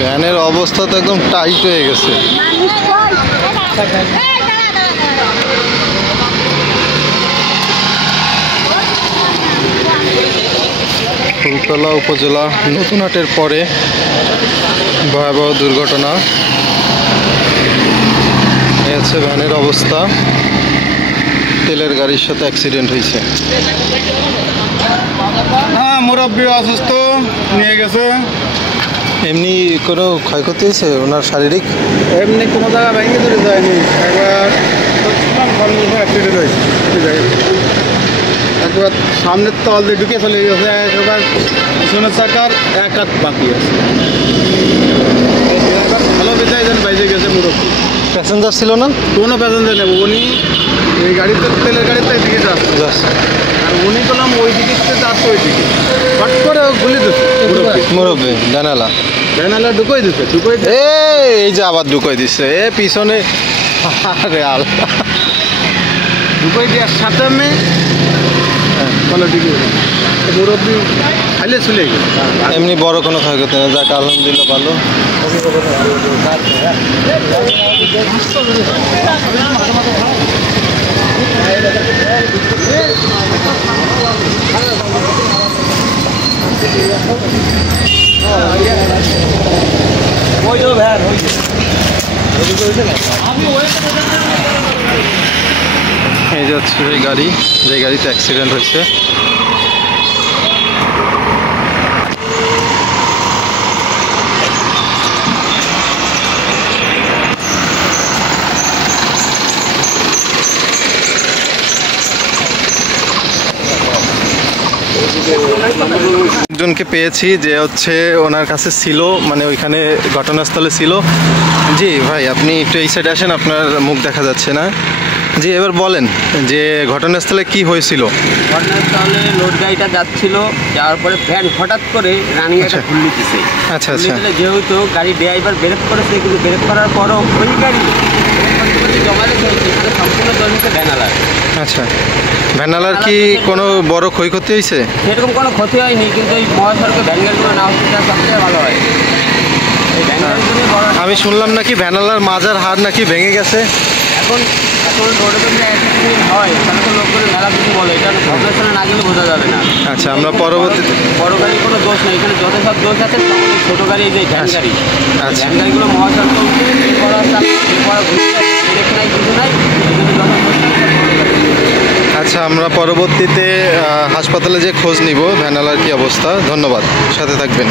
ভ্যানের অবস্থা তো একদম টাইট হয়ে গেছে। ফুলতলা উপজেলা নতুনহাটের পরে ভয়াবহ দুর্ঘটনা। এই হচ্ছে ভ্যানের অবস্থা। তেলের গাড়ির সাথে অ্যাক্সিডেন্ট হয়েছে। হ্যাঁ, মুরব্বী অসুস্থ নিয়ে গেছে। এমনি কোনো ক্ষয়ক্ষতি হয়েছে ওনার শারীরিক? এমনি কোনো জায়গা ভেঙে ধরে যায়নি, একবার অ্যাক্সিডেন্ট হয়েছে। একবার সামনের তল দিয়ে ঢুকে চলে গেছে, একবার পিছনের চাকার এক হাত বাকি আছে। ভালো বেঁচে যেন বাইরে গেছে মুরব্বী। প্যাসেঞ্জার ছিল না? কোনো প্যাসেঞ্জার নেব, উনি এই গাড়িতে তেলের গাড়িতে এদিকে যাচ্ছে, আর উনি করলাম ওই দিকে যাচ্ছে, ওই দিকে হট করে গুলি দিচ্ছে মুরব্বী জানালা ঢুকোই দিচ্ছে। এই যে আবার ঢুকাই দিচ্ছে এ পিছনে। আরে আল্লাহ, ঢুকোই দেওয়ার সাথে আমি ভালো ঢুকে মুরব্বী খাইলে চলে গেছে। এমনি বড় কোনো ক্ষয়ক্ষতি না, যাক আলহামদুলিল্লাহ ভালো। এই যাচ্ছে সেই গাড়ি, যে গাড়িতে অ্যাক্সিডেন্ট হয়েছে। একজনকে পেয়েছি যে হচ্ছে ওনার কাছে ছিল, মানে ওইখানে ঘটনাস্থলে ছিল। জি ভাই, আপনি একটু এই সাইডে আসেন, আপনার মুখ দেখা যাচ্ছে না। জি, এবার বলেন যে ঘটনাস্থলে কি হয়েছিল। ঘটনাস্থলে লোড গাড়িটা যাচ্ছিল, যাওয়ার পরে ভ্যান হঠাৎ করে রানিং একটা ঘুরলি দিছে। আচ্ছা আচ্ছা। যেহেতু গাড়ি ড্রাইভার ব্রেক করেছে, কিন্তু ব্রেক করার পরও ওই গাড়ি জমা রেখে সেখানে সম্পূর্ণ জল হচ্ছে ভ্যানালার। আচ্ছা, ভ্যানালার কি কোনো বড় ক্ষয়ক্ষতি হয়েছে? সেরকম কোনো ক্ষতি হয়নি, কিন্তু এই মহাসড়কে ভ্যান গাড়িগুলো না হচ্ছে সবচেয়ে ভালো হয়। আমি শুনলাম নাকি ভ্যানালার মাজার হাড় নাকি ভেঙে গেছে। এখন রোডে যদি অ্যাক্সিডেন্ট হয় তাহলে তো লোকগুলো মেলা কিছু বলে, এটা ঘটনাস্থলে না গেলে বোঝা যাবে না। আচ্ছা, আমরা পরবর্তীতে বড় গাড়ি কোনো দোষ নেই, এখানে যত সব দোষ আছে ছোটো গাড়ি, এই যে ভ্যান গাড়ি। আচ্ছা, ভ্যান গাড়িগুলো মহাসড়ক কিছু নাই। আচ্ছা, আমরা পরবর্তীতে হাসপাতালে যে খোঁজ নিব ভ্যানালার কি অবস্থা। ধন্যবাদ, সাথে থাকবেন।